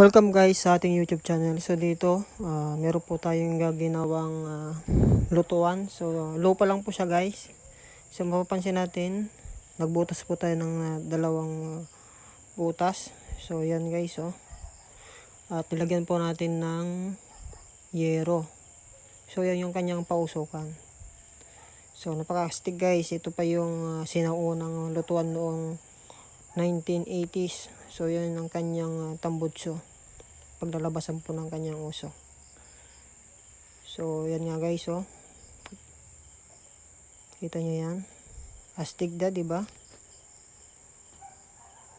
Welcome guys sa ating YouTube channel. So dito, meron po tayong ginawang lutuan. So low pa lang po siya guys. So mapapansin natin, nagbutas po tayo ng dalawang butas. So yan guys oh. At nilagyan po natin ng yero. So yan yung kanyang pausukan. So napaka-astig guys. Ito pa yung sinaunang lutuan noong 1980s. So yan ang kanyang tambutso pagdalabasan po ng kanyang uso. So yan nga guys oh. Kita nyo yan. Astig da, diba?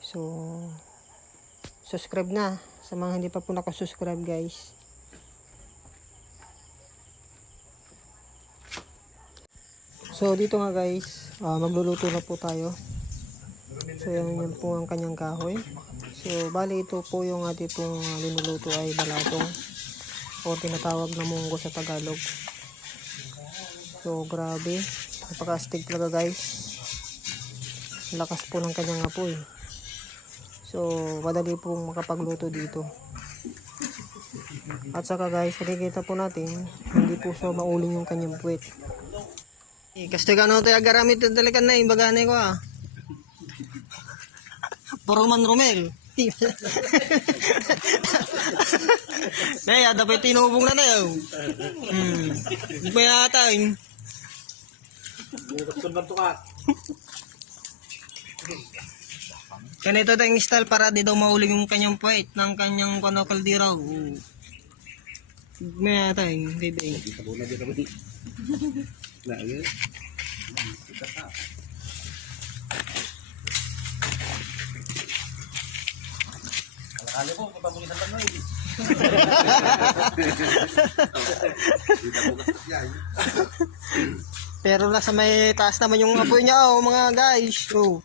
So subscribe na sa mga hindi pa po nakasubscribe guys. So dito nga guys, magluluto na po tayo. So yan po ang kanyang kahoy. So bali ito po yung ating pong linuluto ay balatong o tinatawag na munggo sa Tagalog. So grabe, napaka-astig talaga guys. Lakas po ng kanyang apoy. So madali pong makapagluto dito. At saka guys, nakikita po natin hindi po so mauling yung kanyang puwet. Kasi gano'n tayo agaramit talaga na yung bagane ko ah. Puro man Romel. Naya, dapat tinubong na tayo. Hindi pa yata yun. Ganito tayong style para di daw mauling yung kanyang puwet ng kanyang kaldiraw. Hindi yata yun, baby. Kali po, papabulisan pa noy. Pero nasa may taas naman yung apoy niya oh mga guys. Oh.